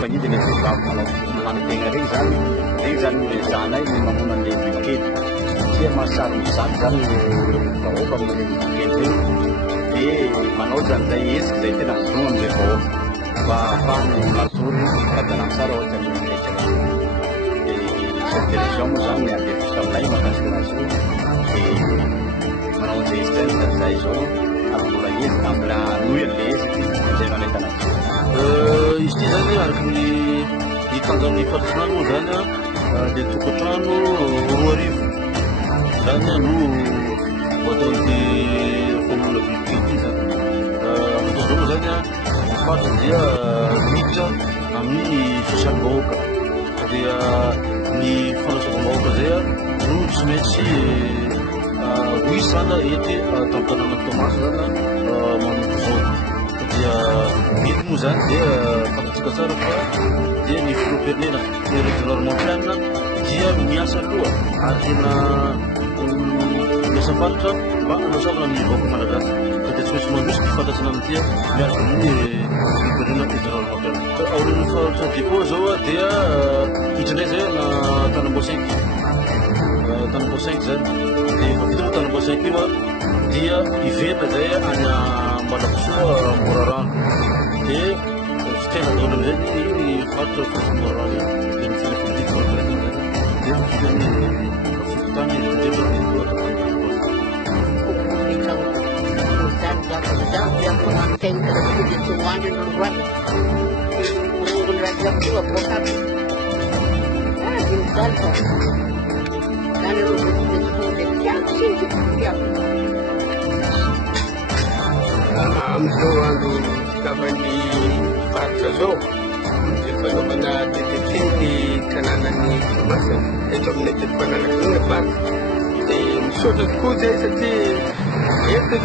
Fanyidy ilay vehivavy manano tegna regny zany le zanay le mamono an'ilay bibikely satria mahasary misary zany le vahoaka amin'ilay bibikely regny dia manao zany zay hesiky zay tena azonao am'ilay vahoaka mba ahafahany matory vadana tsara ohatra ny miraika dia chef de région moa zany andefitra aminay mahakasika anazy io dia manao an'izay hesiky zany sady zahay zao ary mbola ezika amina noy an'ilay heziky izay manentana izy ity zany araky ny tanjan'ny fatotrano zany le tokantrano 2 arivo zany no ataon'ity famola bibikely ity zany am'izao zany fatra dia miditra amin'ny fisalim-bahoaka dia ny fanasam-bahoaka zay no tsy maintsy hoy sana ety tamin'ny tanàna Tomasy zany manompo zao dia mety moa zany dia fantatsika tsara fa dia ny filoam-pirenena ny régional mondial dia miasa aloha ary tena miasa faritra mba hanasavana amin'ny vahoaka malagasy ka dia tsy maintsy mandrosy fantatsina amin'ity miaraka amin'ny filoam-pirenena régional mondial aorian'ny faritra dépôt zao dia hitrindray zay na Tanamboasainky Tanamboasainky zany dia mavita moa Tanamboasainky io dia hiverina zay any Malakosoa Morarano dia tsy tena daolo amizay ny faritra fotsy Morarano dia mifily politika mampiraiky zany dia mifily fototany amizao andro fitavan'ny faritra zao dia fanaovana détecté ny tanànan'ny Tomasy eto aminay teto mpananak'iny faritra dia misaotra tokoa zay satria eto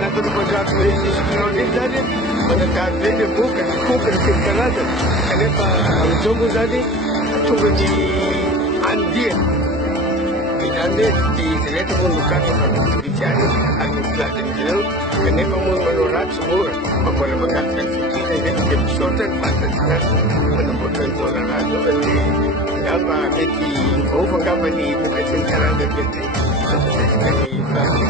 nataon'ny mpandrato institution ndraiky zany manatary be le boka ny koka ny telo karazany kanefa amizao moa zany tonga ny andia izany hoe tsy izy rehetra moa nokataka fantotorifiany ary nofilazin'izy ireo kanefa moa manao ratsy mora fa mbola mangataka ny fikina ndraiky dia misaotra ny fantatsinazy manamboatra ny zao raha zao fa dia ngamba mety vaova ngamba ny boka sy ny karazany mety asasaisika ny